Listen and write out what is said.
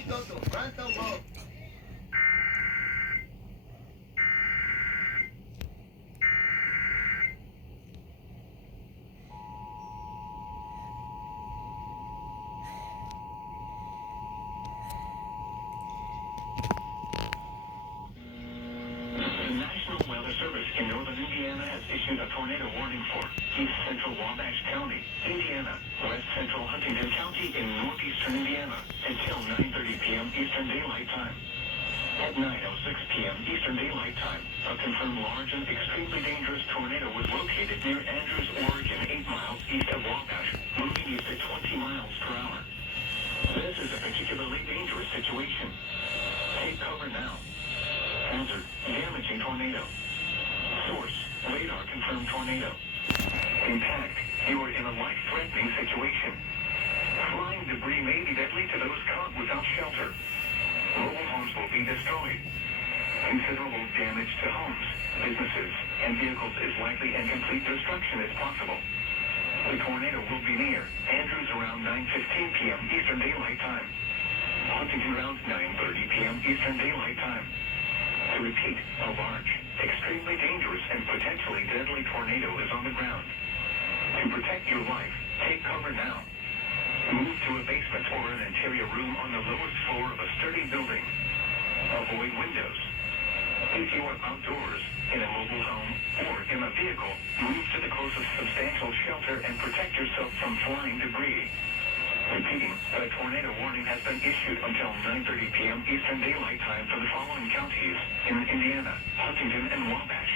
point go to frontal lobe. The National Weather Service in northern Indiana has issued a tornado warning for east central Wabash County, Indiana, west central Huntington County in northeastern Indiana until 9:30 p.m. Eastern Daylight Time. At 9:06 p.m. Eastern Daylight Time, a confirmed large and extremely dangerous tornado was located near Andrews, Oregon, 8 miles east of Wabash, moving east at 20 miles per hour. This is a particularly dangerous situation. Take cover now. Hazard, damaging tornado. Source, radar confirmed tornado. Impact, you are in a life-threatening situation. Flying debris may be deadly to those caught without shelter. Mobile homes will be destroyed. Considerable damage to homes, businesses, and vehicles is likely, and complete destruction is possible. The tornado will be near Andrews around 9:15 p.m. Eastern Daylight Time. Huntington around 9:30 p.m. Eastern Daylight Time. To repeat, a large, extremely dangerous, and potentially deadly tornado is on the ground. To protect your life, take cover now. Move to a basement or an interior room on the lowest floor of a sturdy building. Avoid windows. If you are outdoors, in a mobile home, or in a vehicle, move to the closest substantial shelter and protect yourself from flying debris. Repeating, a tornado warning has been issued until 9:30 p.m. Eastern Daylight Time for the following counties in Indiana, Huntington, and Wabash.